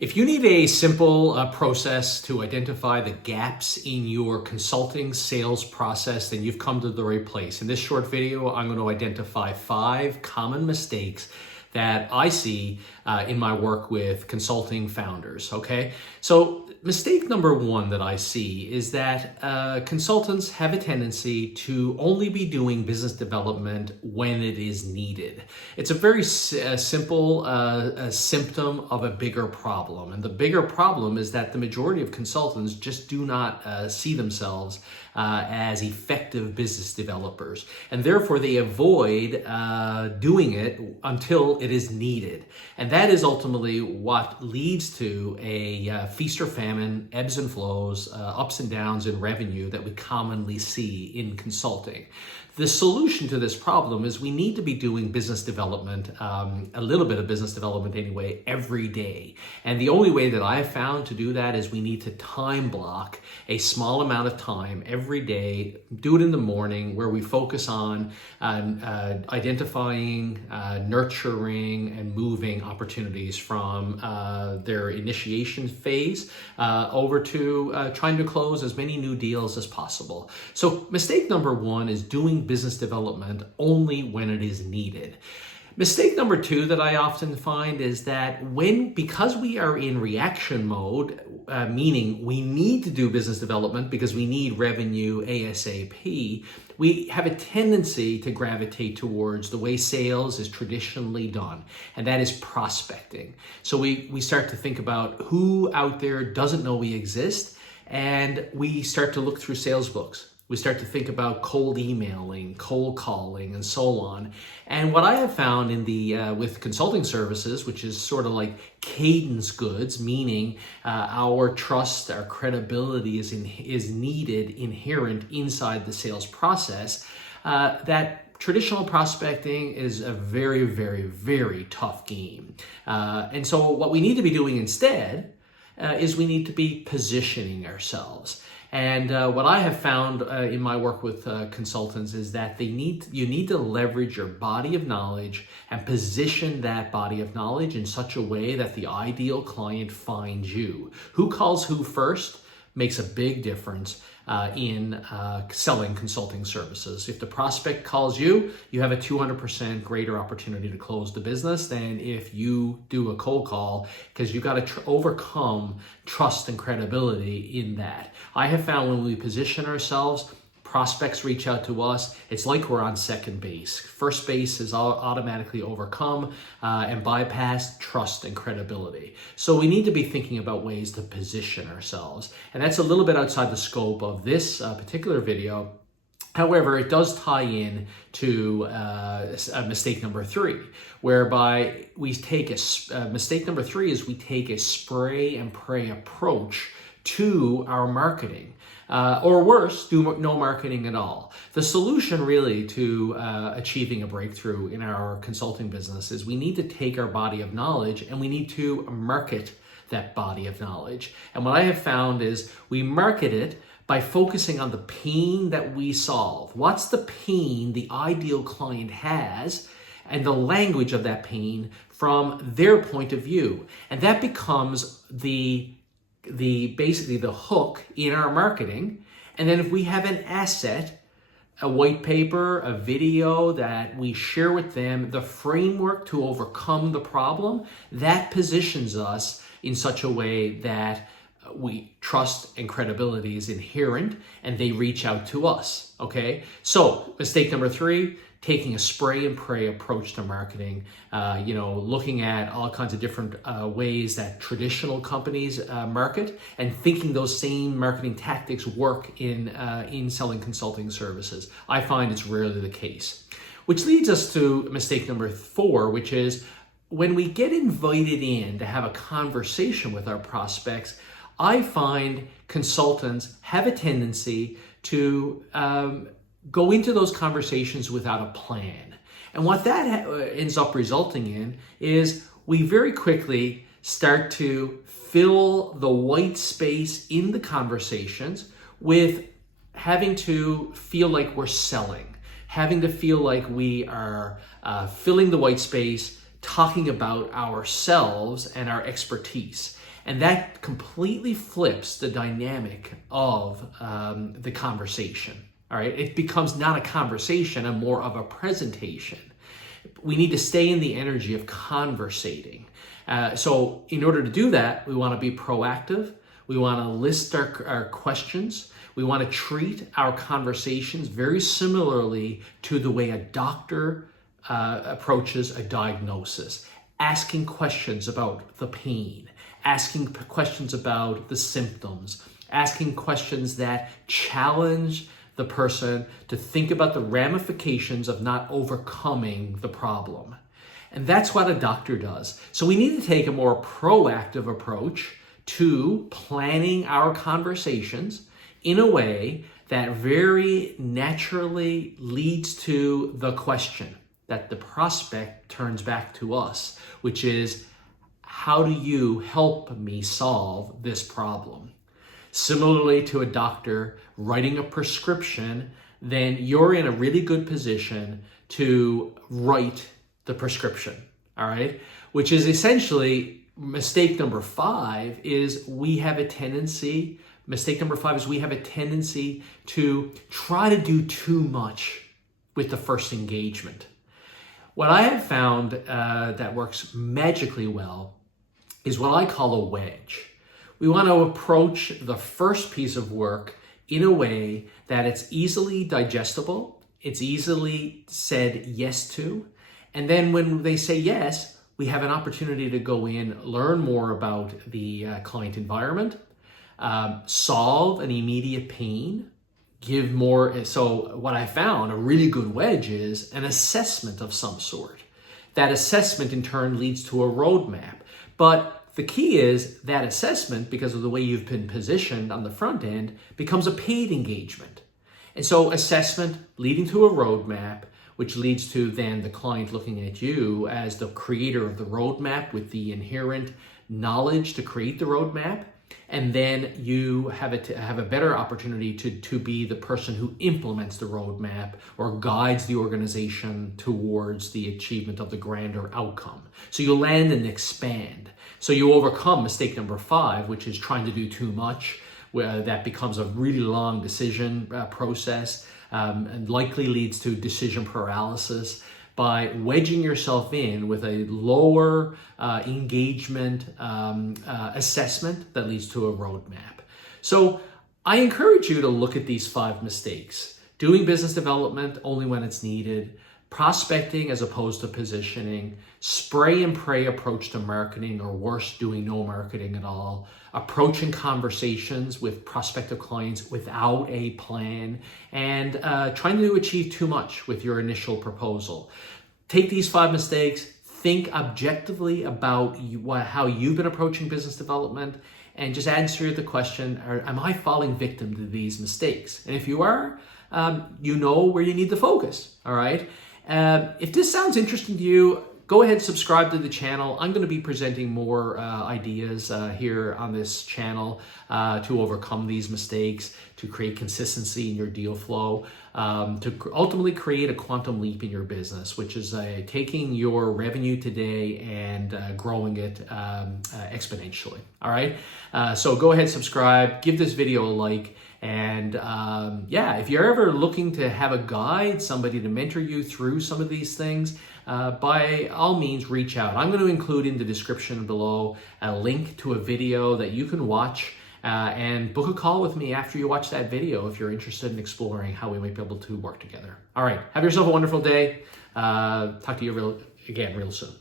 If you need a simple process to identify the gaps in your consulting sales process, then you've come to the right place. In this short video, I'm going to identify 5 common mistakes that I see in my work with consulting founders, okay? So mistake number 1 that I see is that consultants have a tendency to only be doing business development when it is needed. It's a very simple symptom of a bigger problem. And the bigger problem is that the majority of consultants just do not see themselves as effective business developers. And therefore they avoid doing it until it is needed. And that is ultimately what leads to a feast or famine, ebbs and flows, ups and downs in revenue that we commonly see in consulting. The solution to this problem is we need to be doing business development, a little bit of business development anyway, every day. And the only way that I have found to do that is we need to time block a small amount of time every day, do it in the morning, where we focus on identifying, nurturing, and moving opportunities from their initiation phase over to trying to close as many new deals as possible. So mistake number 1 is doing business development only when it is needed. Mistake number 2 that I often find is that because we are in reaction mode, meaning we need to do business development because we need revenue ASAP, we have a tendency to gravitate towards the way sales is traditionally done, and that is prospecting. So we start to think about who out there doesn't know we exist, and we start to look through sales books. We start to think about cold emailing, cold calling, and so on. And what I have found in with consulting services, which is sort of like cadence goods, meaning our trust, our credibility is needed, inherent inside the sales process, that traditional prospecting is a very, very, very tough game. And so what we need to be doing instead is we need to be positioning ourselves. And what I have found in my work with consultants is that you need to leverage your body of knowledge and position that body of knowledge in such a way that the ideal client finds you. Who calls who first makes a big difference in selling consulting services. If the prospect calls you, you have a 200% greater opportunity to close the business than if you do a cold call, because you've got to overcome trust and credibility in that. I have found when we position ourselves, prospects reach out to us, it's like we're on second base. First base is automatically overcome and bypassed trust and credibility. So we need to be thinking about ways to position ourselves. And that's a little bit outside the scope of this particular video. However, it does tie in to mistake number 3, whereby we take mistake number 3 is we take a spray and pray approach to our marketing. Or worse, do no marketing at all. The solution really to achieving a breakthrough in our consulting business is we need to take our body of knowledge and we need to market that body of knowledge. And what I have found is we market it by focusing on the pain that we solve. What's the pain the ideal client has, and the language of that pain from their point of view. And that becomes basically the hook in our marketing. And then if we have an asset, a white paper, a video that we share with them, the framework to overcome the problem, that positions us in such a way that we trust and credibility is inherent and they reach out to us, okay? So mistake number 3, taking a spray and pray approach to marketing, looking at all kinds of different ways that traditional companies market and thinking those same marketing tactics work in selling consulting services. I find it's rarely the case. Which leads us to mistake number 4, which is when we get invited in to have a conversation with our prospects, I find consultants have a tendency to go into those conversations without a plan. And what that ends up resulting in is we very quickly start to fill the white space in the conversations with having to feel like we're selling, having to feel like we are filling the white space talking about ourselves and our expertise. And that completely flips the dynamic of the conversation. All right, it becomes not a conversation and more of a presentation. We need to stay in the energy of conversating. So in order to do that, we want to be proactive. We want to list our questions. We want to treat our conversations very similarly to the way a doctor approaches a diagnosis, asking questions about the pain, asking questions about the symptoms, asking questions that challenge the person to think about the ramifications of not overcoming the problem. And that's what a doctor does. So we need to take a more proactive approach to planning our conversations in a way that very naturally leads to the question that the prospect turns back to us, which is, how do you help me solve this problem? Similarly to a doctor writing a prescription, then you're in a really good position to write the prescription, all right? Which is essentially mistake number 5 is mistake number 5 is we have a tendency to try to do too much with the first engagement. What I have found that works magically well is what I call a wedge. We want to approach the first piece of work in a way that it's easily digestible, it's easily said yes to, and then when they say yes, we have an opportunity to go in, learn more about the client environment, solve an immediate pain, give more. So what I found a really good wedge is an assessment of some sort. That assessment in turn leads to a roadmap. But the key is that assessment, because of the way you've been positioned on the front end, becomes a paid engagement. And so assessment leading to a roadmap, which leads to then the client looking at you as the creator of the roadmap with the inherent knowledge to create the roadmap. And then you have a better opportunity to be the person who implements the roadmap or guides the organization towards the achievement of the grander outcome. So you land and expand. So you overcome mistake number 5, which is trying to do too much, where that becomes a really long decision process and likely leads to decision paralysis. By wedging yourself in with a lower engagement assessment that leads to a roadmap. So I encourage you to look at these 5 mistakes. Doing business development only when it's needed, prospecting as opposed to positioning, spray and pray approach to marketing, or worse, doing no marketing at all, approaching conversations with prospective clients without a plan, and trying to achieve too much with your initial proposal. Take these 5 mistakes, think objectively about how you've been approaching business development, and just answer the question, am I falling victim to these mistakes? And if you are, you know where you need to focus, all right? If this sounds interesting to you, go ahead and subscribe to the channel. I'm going to be presenting more ideas here on this channel to overcome these mistakes, to create consistency in your deal flow, to ultimately create a quantum leap in your business, which is taking your revenue today and growing it exponentially. All right. So go ahead, subscribe, give this video a like. And yeah, if you're ever looking to have a guide, somebody to mentor you through some of these things, by all means, reach out. I'm going to include in the description below a link to a video that you can watch and book a call with me after you watch that video if you're interested in exploring how we might be able to work together. All right, have yourself a wonderful day. Talk to you again real soon.